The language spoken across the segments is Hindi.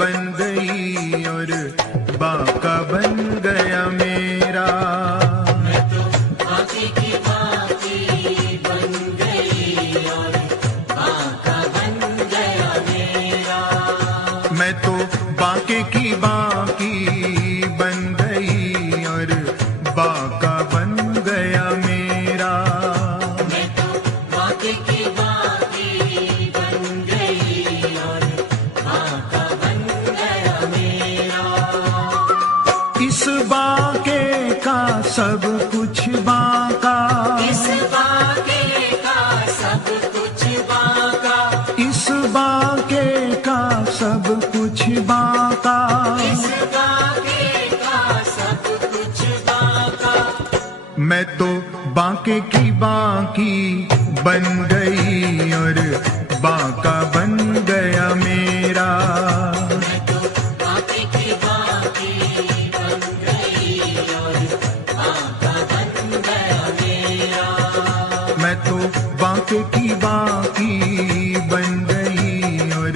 बन गई और बांका बन गया मेरा। मैं तो बांके की बांकी बन गई और बांका बन गया मेरा। मैं तो बांके की बांकी बन गई और बांका बन गया मेरा। मैं तो बांके की बांकी बन गई और बांका बन गया मेरा। इस बांके का सब कुछ बांका, इस बांके का सब कुछ बांका, इस बांके का सब कुछ बांका। इस बांके का सब कुछ बांका। मैं तो बांके की बांकी बन गई और बांका बन गया मेरा। मैं तो बांके की बांकी बन गई और बांका बन गया मेरा। मैं तो बांके की बांकी बन गई और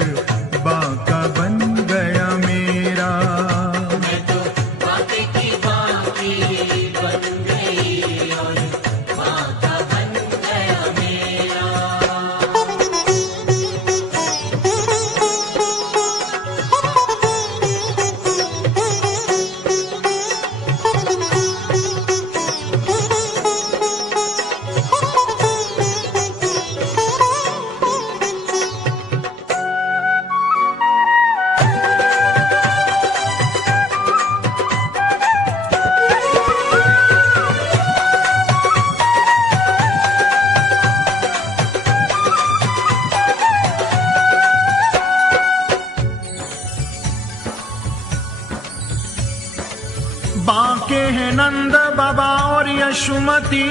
बांका बन गया मेरा। मैं तो बांके की बांकी बन गई और बांका बन गया मेरा। बांके हैं नंद बाबा और यशुमती,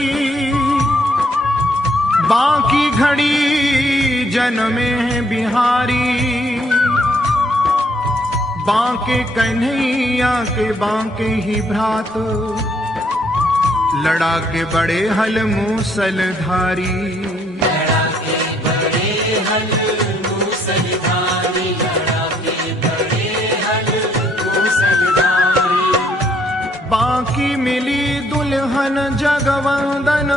बांकी घड़ी जन्मे है बिहारी। बांके कन्हैया के बांके ही भ्रात, लड़ा के बड़े हल मूसलधारी। लड़ा के बड़े हल मूसलधारी, लड़ा के बड़े हल मूसलधारी। बांकी मिली दुल्हन जगवंदन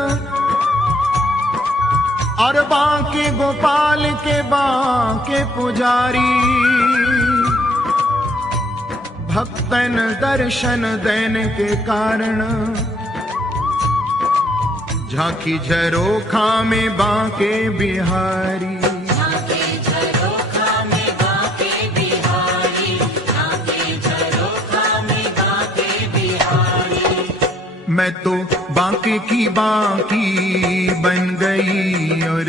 और बांके गोपाल के बांके पुजारी। भक्तन दर्शन देने के कारण झांकी झरोखा में बांके बिहारी। झांके झरोखा में बांके बिहारी, झांके झरोखा में बांके बिहारी। मैं तो बांके की बांकी बन गई और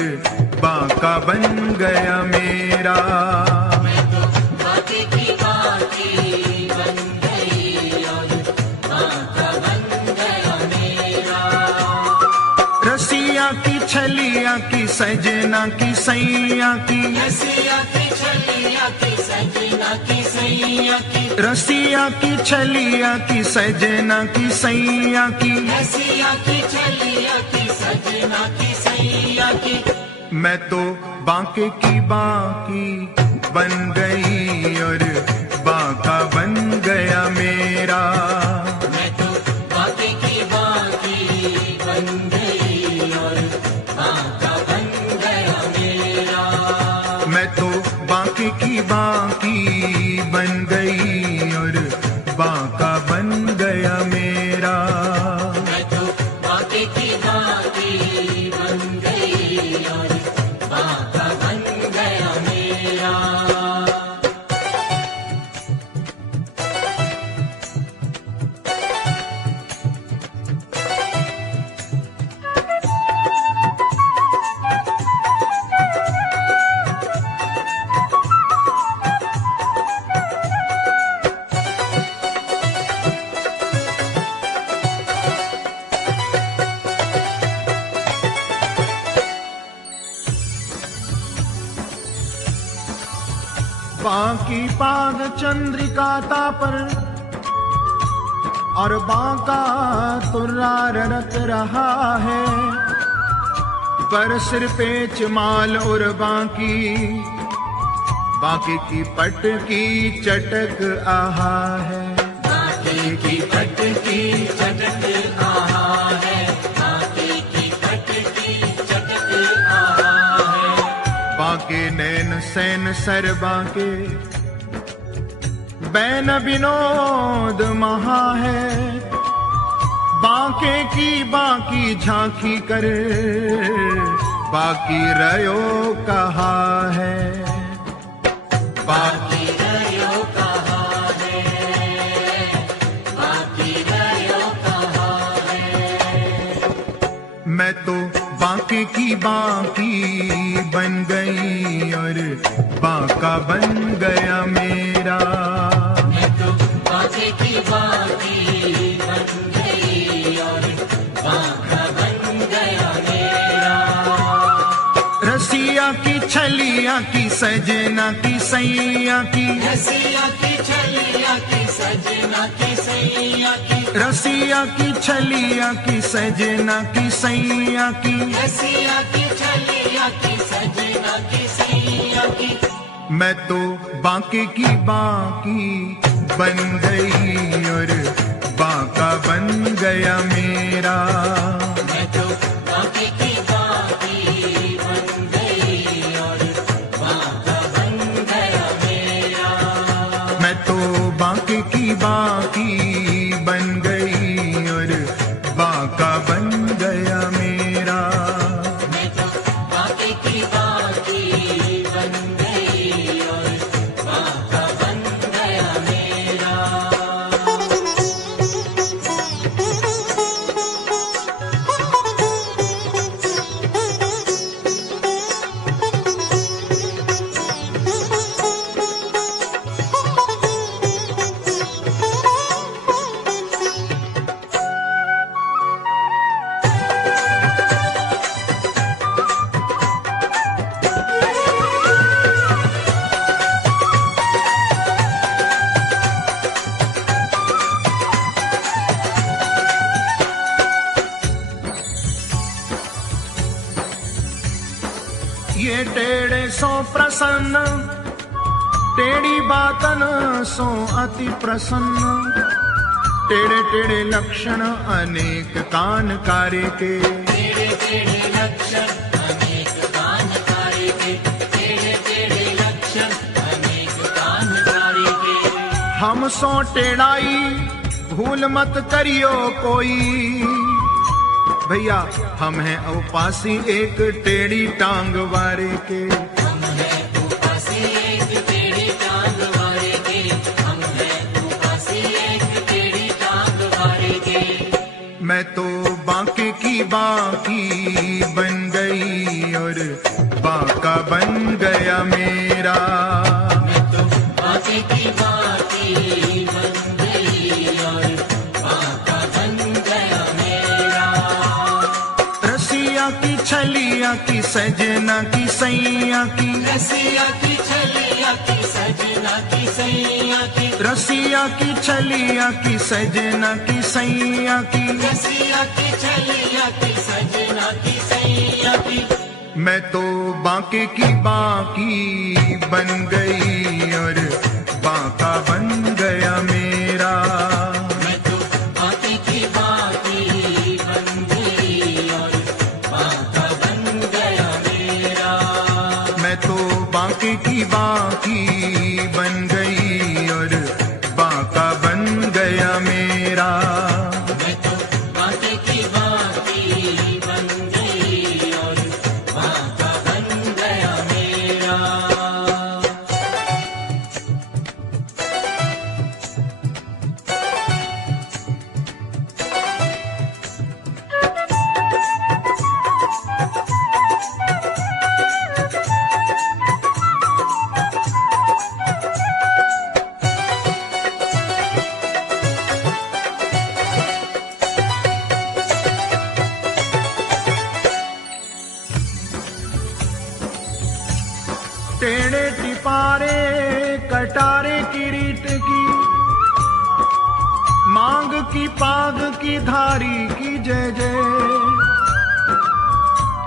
बांका बन गया मेरा। मैं तो बांके की बांकी बन गई और बांका बन गया मेरा। रसिया की छलिया की सजना की सैया की, रसिया की छलिया की सजना की सैया की, रसिया की छलिया की सजना की सैया की। रसिया की छलिया की सजना की सैया की। मैं तो बांके की बांकी बन गई और बांका बन गया मेरा। मैं तो बांके की बांकी बन गई और बांका बन गया मेरा। मैं तो बांके की बांकी बन गई और बांका बन गया मेरा। मैं तो बांके की बांकी बन गई और बांका बन गया मेरा। बांकी पाग चंद्रिका तापर और बांका तुर्रा रख रहा है। पर सिर पे चमाल और बांकी बांके की पट की चटक आहा है, बांके की पट की चटक आहा है, बांके की पट की चटक आहा है। बांके नैन सैन सर बांके बैन विनोद महा है, बांके की बाकी झांकी कर बाकी रयो कहा है, बाकी रयो कहा है, बाकी रयो कहा है। मैं तो बांके की बाकी बन गई और बांका बन गया मेरा, मैं तो बांके की बाकी बन गई और बांका बन गया मेरा। रसिया की छलिया की सजना की सैया की, रसिया की छलिया की सजना की सैया की, रसिया की छलिया की सजना की सैया की, रसिया की छलिया की सजना की सैया की। मैं तो बांके की बाकी बन गई और बांका बन गया मेरा, मैं तो बांके की बाकी बन गई और बांका बन गया मेरा। मैं तो बांके की बाकी बन गई और बांका बन गया मेरा। मैं तो बांके की बाकी बन गई और बांका बन गया मेरा। ये टेढ़े सो प्रसन्न, टेढ़ी बातन सो अति प्रसन्न, टेढ़े टेढ़े लक्षण अनेक कान कार्य के, तेरे तेरे लक्षण अनेक कान कार्य के, तेरे तेरे लक्षण अनेक कान कार्य के। हम सो टेढ़ाई भूल मत करियो कोई, भैया हम हैं उपासी एक टेढ़ी टांग वारे के, हम हैं उपासी एक टेढ़ी टांग वाले के, हम हैं उपासी एक टेढ़ी टांग वाले के। मैं तो बांके की बाकी बन गई और बांका बन गया मेरा, मैं तो बांके की बाकी बन गई और बांका बन गया मेरा। रसिया की छलिया की सजना की सैया की, रसिया की छलिया की सजना की सैया की, रसिया की छलिया की सजना की सैया की, रसिया की छलिया की सजना की सैया की। मैं तो बांके की बाकी बन गई और बांका बन गया मेरा, मैं तो बांके की बाकी बन गई और बांका बन गया मेरा। मैं तो बांके की बाकी बन गई और बांका बन गया मेरा। मैं तो बांके की बाकी बन गई और बांका बन गया मेरा। टेढ़े टिपारे कटारे किरीट की, मांग की पाग की धारी की जय जय,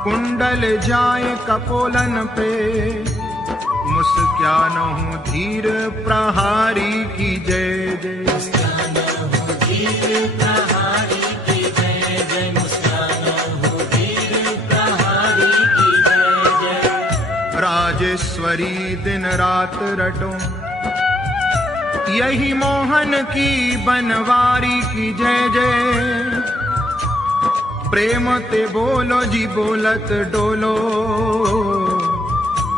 कुंडल जाए कपोलन पे क्या नहु धीर प्रहारी की जय जय। मुस्कान हो धीर प्रहारी की जय जय, मुस्कान हो धीर प्रहारी की जय जय। राजेश्वरी दिन रात रटो, यही मोहन की बनवारी की जय जय। प्रेम ते बोलो जी बोलत डोलो,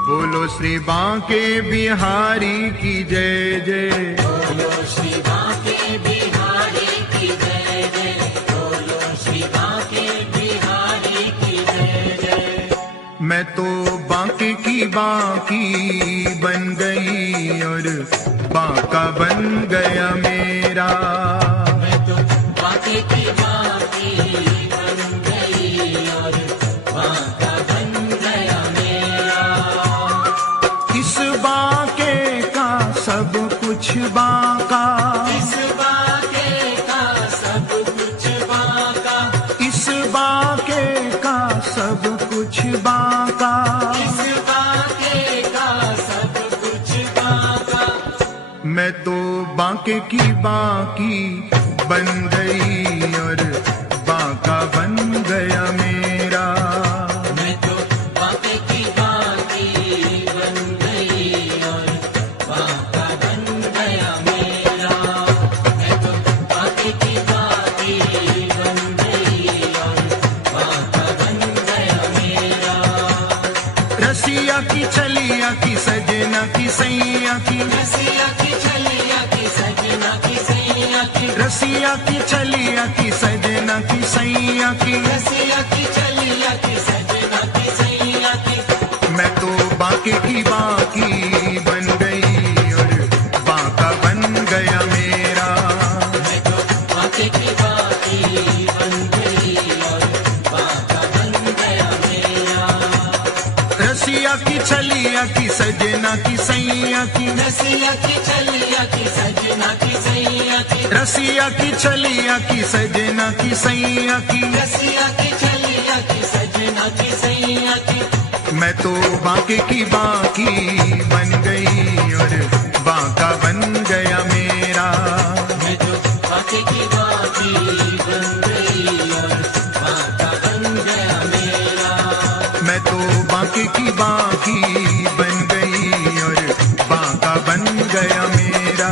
बोलो श्री बांके बिहारी की जय जय। बोलो श्री बांके बिहारी की जय जय, बोलो श्री बांके बिहारी की जय जय। मैं तो बांके की बांकी बन गई और बांका बन गया मेरा। मैं तो बांके की बांकी बन गई और बांका बन गया मेरा। इस बांके का सब कुछ बांका, इस बांके का सब कुछ बांका, इस बांके का सब कुछ बांका। इस बांके का सब कुछ बांका। मैं तो बांके की बांकी बन गई और बांका बन गया मेरा। मैं तो बांके की बांकी बन गई और बांका बन गया मेरा। मैं तो बांके की बांकी बन गई और बांका बन गया मेरा। रसिया की चलिया की सजना की सैया की, रसिया की चलिया की सजना की सैया की, रसिया की चलिया की सजना की सैया की। रसिया की चलिया की सजना की सैया की। मैं तो बांके की बांकी बन गई और बांका बन गया मेरा। मैं तो बांके की बांकी बन गई और बांका बन गया मेरा। रसिया की चलिया की सजना की सैया की, रसिया की चलिया की सजना की सैया की, रसिया की चलिया की सजना की सैया की। रसिया की चलिया की सजना की सैया की। मैं तो बांके की बांकी बन गई और बांका बन गया मेरा। मैं तो बांके की बांकी बन गई और बांका बन गया मेरा। मैं तो बांके की बांकी बन गई और बांका बन गया मेरा।